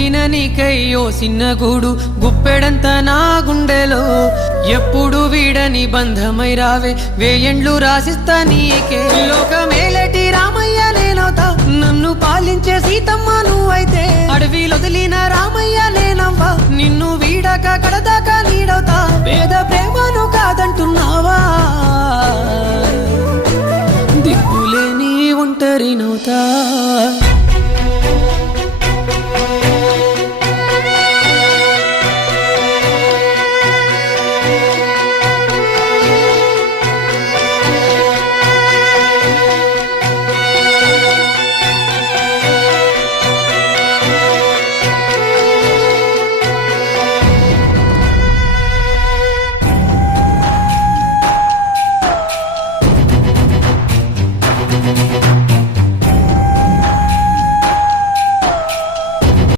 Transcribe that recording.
పుట్టిన నీకయ్యో చిన్న గూడు గుప్పెడంత నా గుండెలో ఎప్పుడు వీడని బంధమై రావే వేయండ్లు రాసిస్తా నీకే లోకమేలటి రామయ్య నేనవుతా నన్ను పాలించే సీతమ్మ నువ్వైతే అడవిలొదిలిన రామయ్య నేనవ్వా నిన్ను వీడక కడదాక